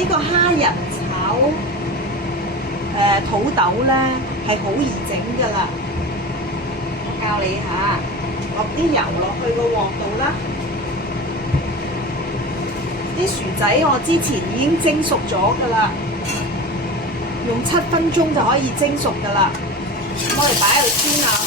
呢個蝦仁炒土豆咧係好易整㗎啦，我教你下，落啲油落去個鑊度啦。啲薯仔我之前已經蒸熟咗㗎啦，用7分鐘就可以蒸熟㗎啦。我哋擺喺度煎下佢。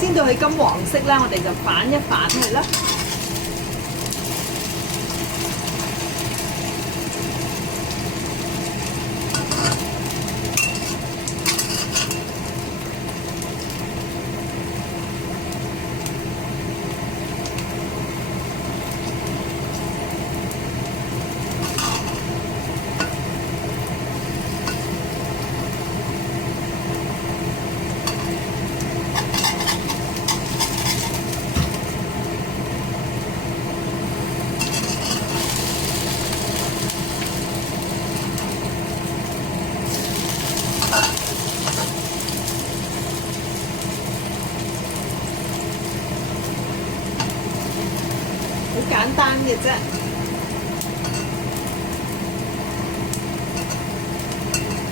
煎到佢金黃色咧，我哋就反一反佢啦。好簡單嘅啫。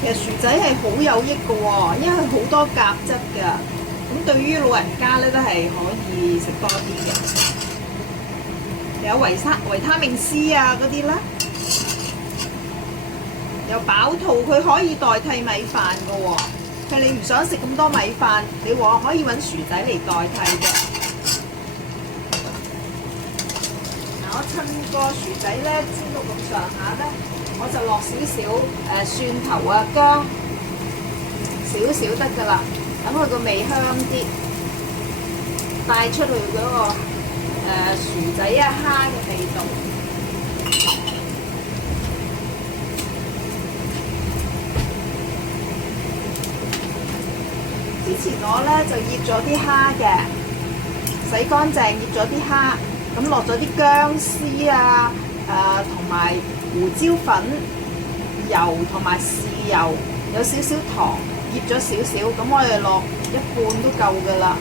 其實薯仔係好有益嘅喎，因為好多鉀質㗎。咁對於老人家咧都係可以食多啲嘅。有維他命 C 啊嗰啲啦，有飽肚，佢可以代替米飯嘅喎。譬如你唔想食咁多米飯，你話可以揾薯仔嚟代替嘅。我趁個薯仔咧煎到咁上下咧，我就落少少蒜頭啊薑，少少得㗎啦，等佢個味香啲，帶出去嗰個薯仔啊蝦嘅味道。之前我咧就醃咗啲蝦嘅，洗乾淨醃咗啲蝦。咁落咗啲薑絲啊，同埋胡椒粉、油同埋豉油，有少少糖，醃咗少少，咁我哋落一半都夠㗎啦。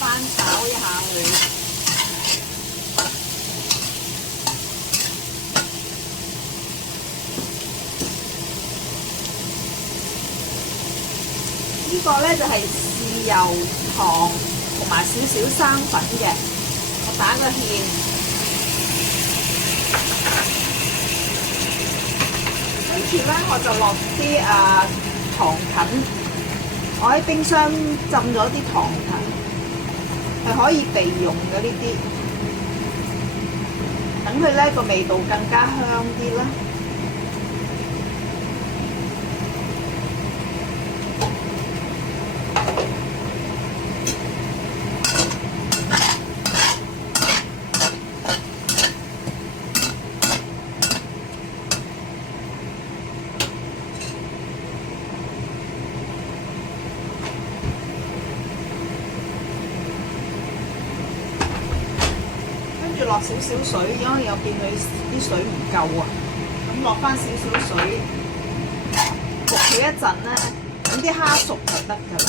翻炒一下佢，呢個咧就係豉油、糖同埋少少生粉嘅，我打個芡，跟住咧我就落啲糖芹，我喺冰箱浸咗啲糖芹。係可以備用嘅呢啲，等佢咧個味道更加香啲啦。跟住落少少水，因為我見佢啲水唔夠啊，咁落翻少少水，焗佢一陣咧，等啲蝦熟就得㗎啦。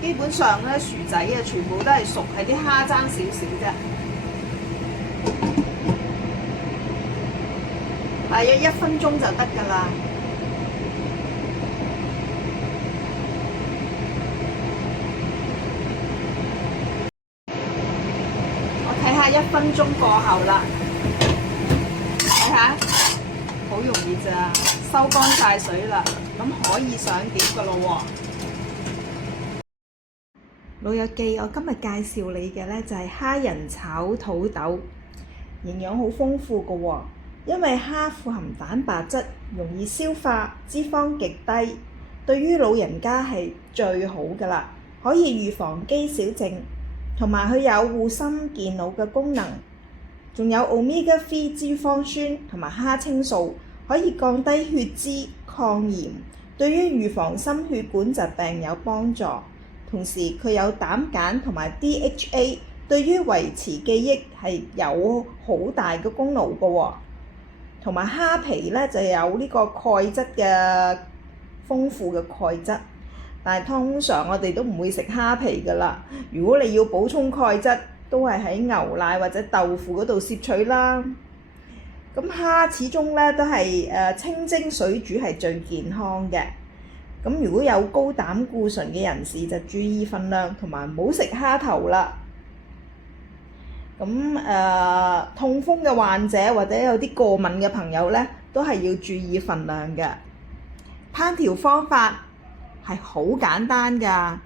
基本上咧，薯仔啊，全部都係熟，係啲蝦爭少少啫。大約1分鐘就得㗎啦。我睇下1分鐘過後啦。睇下，好容易咋，收乾晒水啦，咁可以上碟噶咯喎。老友記，我今日介紹你嘅呢就係蝦仁炒土豆，營養好豐富噶喎，因為蝦富含蛋白質，容易消化，脂肪極低，對於老人家係最好噶啦，可以預防肌少症，同埋佢有護心健腦嘅功能，仲有 Omega-3 脂肪酸同埋蝦青素，可以降低血脂、抗炎，對於預防心血管疾病有幫助。同時佢有膽鹼同埋 DHA， 對於維持記憶係有好大嘅功勞嘅喎。同埋蝦皮咧就有呢個鈣質嘅豐富嘅鈣質，但係通常我哋都唔會食蝦皮㗎啦。如果你要補充鈣質，都係喺牛奶或者豆腐嗰度攝取啦。咁蝦始終咧都係清蒸水煮係最健康嘅。咁如果有高膽固醇嘅人士就注意份量，同埋唔好食蝦頭啦。咁痛風嘅患者或者有啲過敏嘅朋友咧，都係要注意份量嘅。烹調方法係好簡單㗎，